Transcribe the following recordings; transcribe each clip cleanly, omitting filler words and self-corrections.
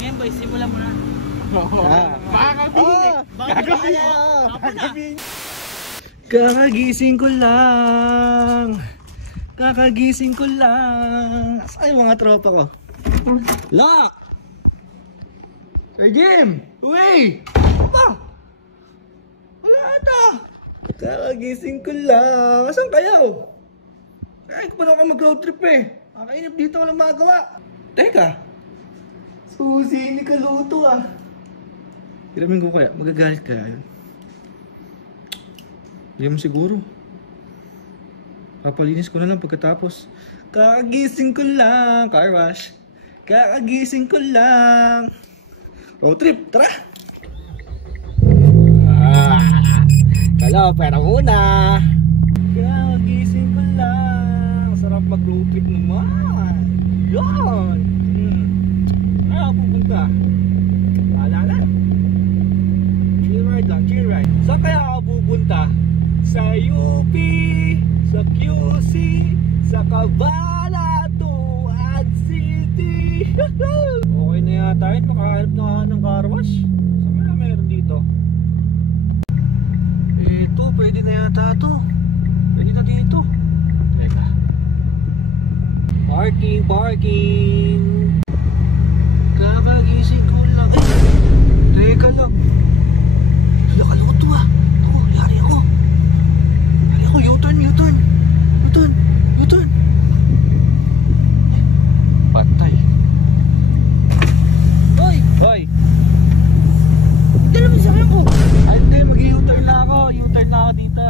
Ngayon boy, simulan mo na. Kakagising ko lang. Kakagising ko lang. Saan yung mga tropa ko? La! Sir Jim! Uy! Ano ba? Wala ata. Kakagising ko lang. Saan kayo? Ay, paano ka mag-road trip eh? Kakainip dito walang magawa. Teka. Susi, hindi ka luto ah. Hiramin ko kaya, magagalit kaya yun. Hindi mo siguro. Papalinis ko na lang pagkatapos. Kakagising ko lang, car wash. Kakagising ko lang. Road trip, tara! Hello, pera muna. Kakagising ko lang. Sarap mag-road trip naman. Yan! Pupunta. Wala na. Chill ride lang, chill ride. Saan kaya ako pupunta? Sa UP, sa QC, sa Cabanatuan City. Okay na yata yun, makahanap na ng car wash. Saan kaya meron dito? Ito, pwede na yata to. Pwede na dito. Teka. Parking, parking. Kakagising ko lang. Eh, teka lang. Lakal ko to ah. Ito, yari ako. Yari ako, U-turn, U-turn. U-turn, U-turn. Patay. Hoy! Hoy! Dala mo sa akin ko. Ay, hindi, mag-U-turn na ako. U-turn na ako dito.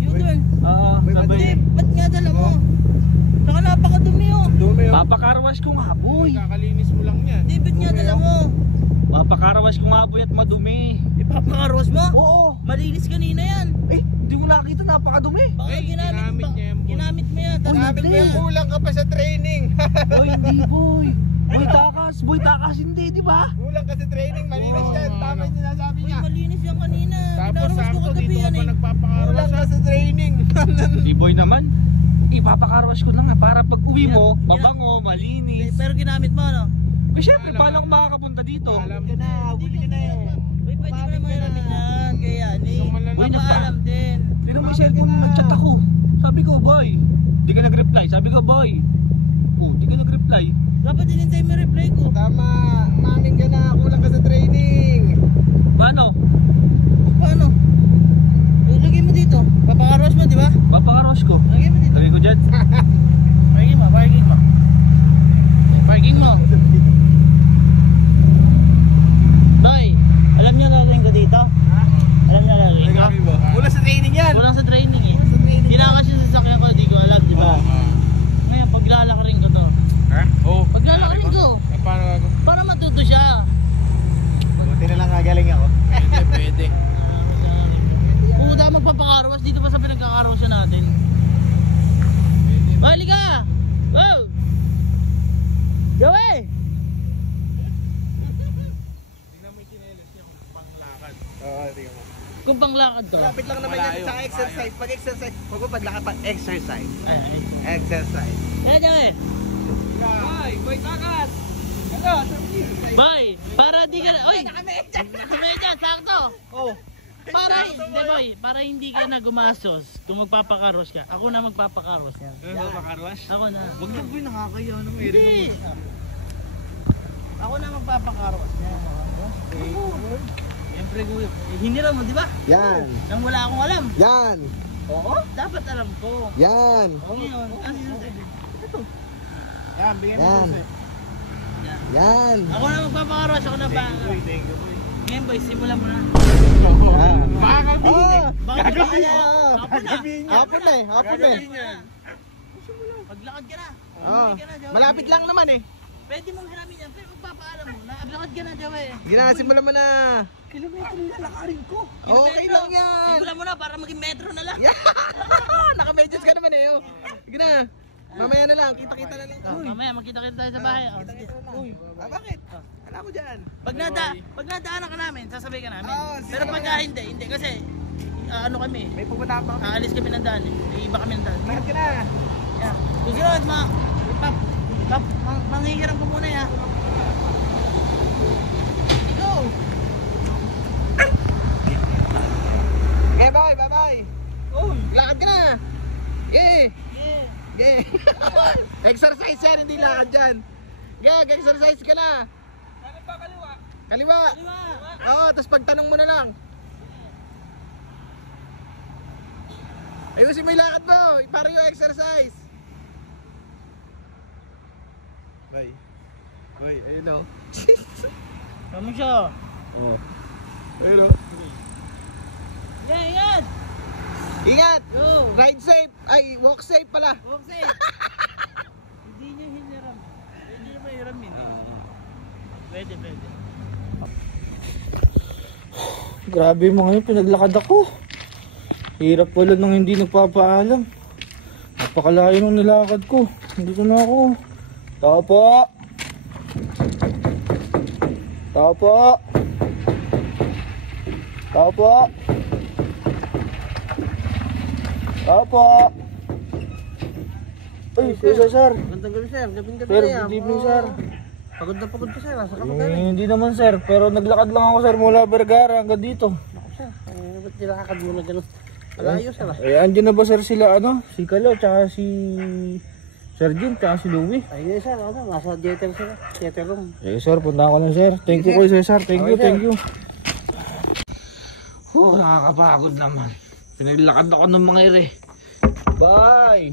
U-turn? Oo, sabay. Hindi, ba't nga dala mo? Saka napakadumi oh. Dumi oh. Papakarwash ko nga, boy. Kakalinis mo lang yan. Hindi, ba't nga dala mo? Papakarwash ko nga, boy, at madumi. Ipapakarwas mo? Oo. Malinis kanina yan. Eh, hindi ko nakita, napakadumi. Baka Ay, ginamit niya yan, boy. ginamit mo yan. Sabi mo yung kulang ka pa sa training. Boy, hindi, boy. Boy, takas, hindi, di ba? Kulang ka sa training, malinis yan. Tama yung sinasabi Uy, niya. malinis yan kanina. Tapos Pinarawas ko sakto kagabi dito ka yan pa eh. nagpapakarwas. Kulang ka sa training. Di, boy naman. Ipapakarwash ko lang para pag uwi mo, mabango, malinis. Pero ginamit mo ano? Kasi syempre, paano ako makakapunta dito? Alam ka na, huli ka na eh. Uy, pwede mo naman ginamit yan. Kaya yan eh. Boy, Mapaalam din. Hindi mo yung cellphone mo, nag-chat ako. Sabi ko, boy. Di ka nag-reply. Sabi ko, boy. Oh, di ka nag-reply. Dapat dinintay mo yung reply ko. Tama, mamin ka na, kulang ka sa training. Paano? Paano? Lagay mo dito. Papakarwas mo, di ba? Papakarwash ko. Lagay mo dito. Sabi ko dyan. Parking mo, parking mo. Parking mo. Boy, alam niyo gagawin ko dito? Alam niyo gagawin ko? Kulang sa training yan. Kulang sa training eh. Ginakas yung sasakyan ko, di ko alam, di ba? Ngayon, paglalakarin ko to. Ha? Oo. Paglalakarin ko, Paano ako? para matuto siya. Buti na lang gagaling ako. Pwede. Puta, magpapakarwas dito pa sa pinagkakarwasyan natin. Bali ka! Wow! Joey! Tingnan mo yung chinelas niya kung panglakad. Oo, tingnan mo. Kung panglakad to. Malapit lang naman yan sa exercise. Pag exercise, magpapadlakad pag exercise. Ay. Exercise. Kaya Joey! Boy, takas! Hello, Boy! Para di ka na... Uy! Kumedya, sakto! Oh. Para, hindi boy, para hindi ka na gumasos kung magpapakarwas ka. Ako na magpapakarwas. Papakarwash? Ako na. Wag na, boy. Nakakaya naman. Hindi! Ako na magpapakarwas. Siyempre kuya, hinira mo, di ba? Yan. Nang wala akong alam. Yan. Oo? Dapat alam ko. Yan. Ngayon, kasi ito. Yan, bigyan mo Yan. Yan. Ako na magpapakarwas, ako na ba? Ngayon boy, simulan mo na. Bakit ka kaya? Hapon na eh. Paglakad ka na. Oh. Malapit lang naman eh. Pwede mong hiramin yan, pero magpapaalam mo. Naglakad ka na, Joey. Ginasimulan mo na. Kilometro na lalakarin ko. Okay lang yan. Simulan mo na para maging metro na lang. Naka-medyas ka naman eh. Oh. Sige na. Mamaya na lang. Kita-kita na lang. Mamaya, magkita-kita tayo sa bahay. Uy, bakit? Wala ko dyan. Pag nadaanan ka namin, sasabay ka namin. Pero sige pag naman. hindi kasi ano kami, May pupunta pa kami. aalis kami ng daan eh. Iiba kami ng daan. Mayroon ka na. Yeah. Susunod, manghihiram ko muna ya. Lakad ka na. Yeah. Yeah. Yeah. Exercise yan, hindi lakad dyan. Gag, exercise ka na. Ano ba kaliwa? Kaliwa. Kaliwa. Oo, tapos pagtanong mo na lang. Ayusin mo yung lakad mo. Para yung exercise. Boy. Boy, ayun o. Tama siya. Oo. Ayun o. Yan, yan. Ingat! Yo. Ride safe! Ay, walk safe pala. Okay. Hindi niya hiniram. Hindi niya mahiramin. Pwede, pwede. Grabe mga yun, pinaglakad ako. Hirap pala nang hindi nagpapaalam. Napakalayo nung nilakad ko. Nandito na ako. Tao po! Tao po! Tao po! Tao po! Ay, Kuya Cesar! Gandang gabi sir, gabing-gabi Sir, na yan. good evening sir. Pagod na pagod ka sir, nasa ka Hindi naman sir, pero naglakad lang ako sir mula Vergara hanggang dito. Ako sir, ba't nilakad mo na gano'n? Malayo sir ah. Eh, andyan na ba sir sila ano? Si Kalo, tsaka si Sir Jim, tsaka si Louie? Ayun sir, ano, nasa theater sir, theater room. Eh sir, punta ako na sir. Thank you Kuya Cesar, thank you, Okay, sir. thank you. Nakakapagod naman. Pinaglakad ako ng mga ere. Bye!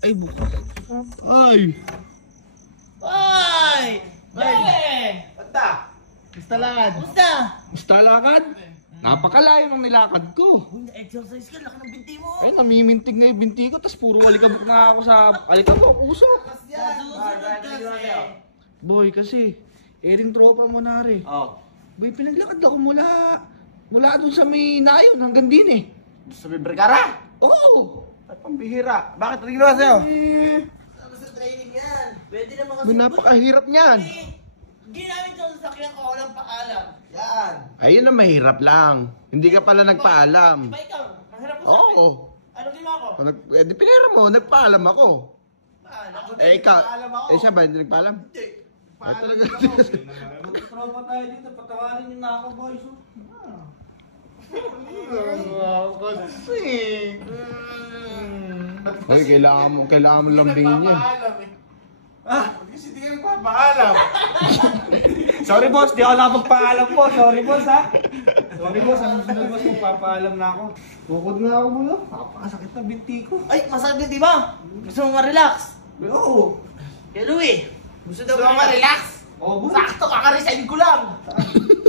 Ay, bukas. Ay! Ay! Ay! Basta! Basta lakad. Basta! Basta lakad? Napakalayo ng nilakad ko. Exercise ka, laki ng binti mo. Ay, namimintig na yung binti ko, tas puro alikabok na ako sa alikabok, usap. Susunod kasi. Boy, kasi, ering tropa mo na rin. Oh. Boy, pinaglakad ako mula dun sa may nayon hanggang din eh. Sa Vergara? Oo! Ay, pambihira. Bakit? Ano ginawa sa'yo? Eh, Ano sa training yan? Pwede naman kasi. May napakahirap niyan. Hindi namin ito sa sakyan ko, walang paalam. Yan. Ayun na mahirap lang. Hindi ka pala nagpaalam. Diba ikaw? Mahirap ko sa akin. Oo. Ano ginawa ko? Di pinira mo, nagpaalam ako. Paalam. Eh ikaw, nagpaalam ako. eh siya ba hindi nagpaalam? Hindi. Eh talaga. tropa tayo dito, patawarin niyo na ako boys. Ay, kailangan mo lambingin yan. Kasi di ka nagpapaalam. Sorry boss, di ako nakapagpaalam po. Sorry boss ha. Sorry boss, ang sunod boss magpapaalam na ako. Bukod nga ako muna. Napakasakit na binti ko. Ay, masakit di ba? Gusto mo ma-relax? Oo. Kaya Louie, gusto daw mo ma-relax? Oo boss. Sakto, kakarisain ko lang.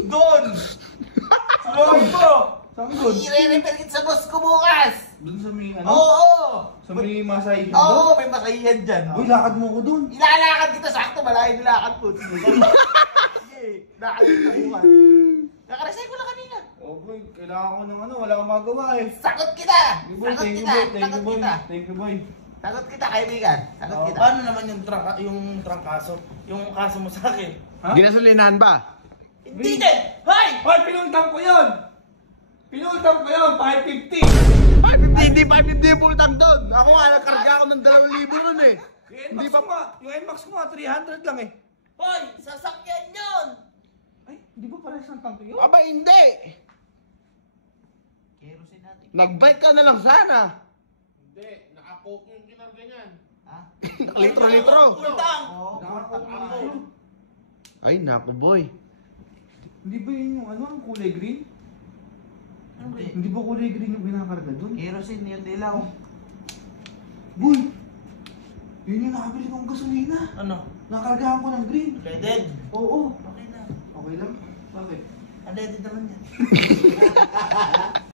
Doon. Sorry po. Sabi ko, I-re-repair kita sa boss ko bukas. dun sa may ano? Oo. Sa may masay. Oo, may masahihan dyan. Uy, lakad mo ko dun. Ilalakad kita sakto, malayo nilakad po. Sige, lakad kita bukas. Kakarisain ko lang kanina. Oh boy, kailangan ko ng ano, wala akong magawa eh. Sakot kita. Thank you boy, Sakot thank you kita. boy, thank you Sakot boy. kita. Thank you boy. Sakot kita, kaibigan. Sakot kita. Paano naman yung trangkaso? Yung kaso mo sa akin? Ha? Ginasolinahan ba? Hindi din! Hoy! Hoy, pinultang ko yun! Pinultang ko yun, 550! 550, hindi 550 yung pultang doon. Ako nga, nagkarga ako ng 2,000 nun eh. Hindi pa pa. Yung NMAX ko nga, 300 lang eh. Hoy! Sasakyan yun! Ay, di ba pala isang tanto yun? Aba, hindi. Kerosene natin. Nagbike ka na lang sana. Hindi, naka-coke yung kinarga niyan. Litro-litro. Utang! Ay, naku boy. Hindi ba yun yung ano, ang kulay green? Hindi. Hindi ba kulay green yung binakarga dun? Kerosene yun, dilaw. Boy! Yun yung nakabili kong gasolina. Ano? Nakargahan ko ng green. Leaded? Oo. Okay na. Okay lang? Bakit? Unleaded naman yan.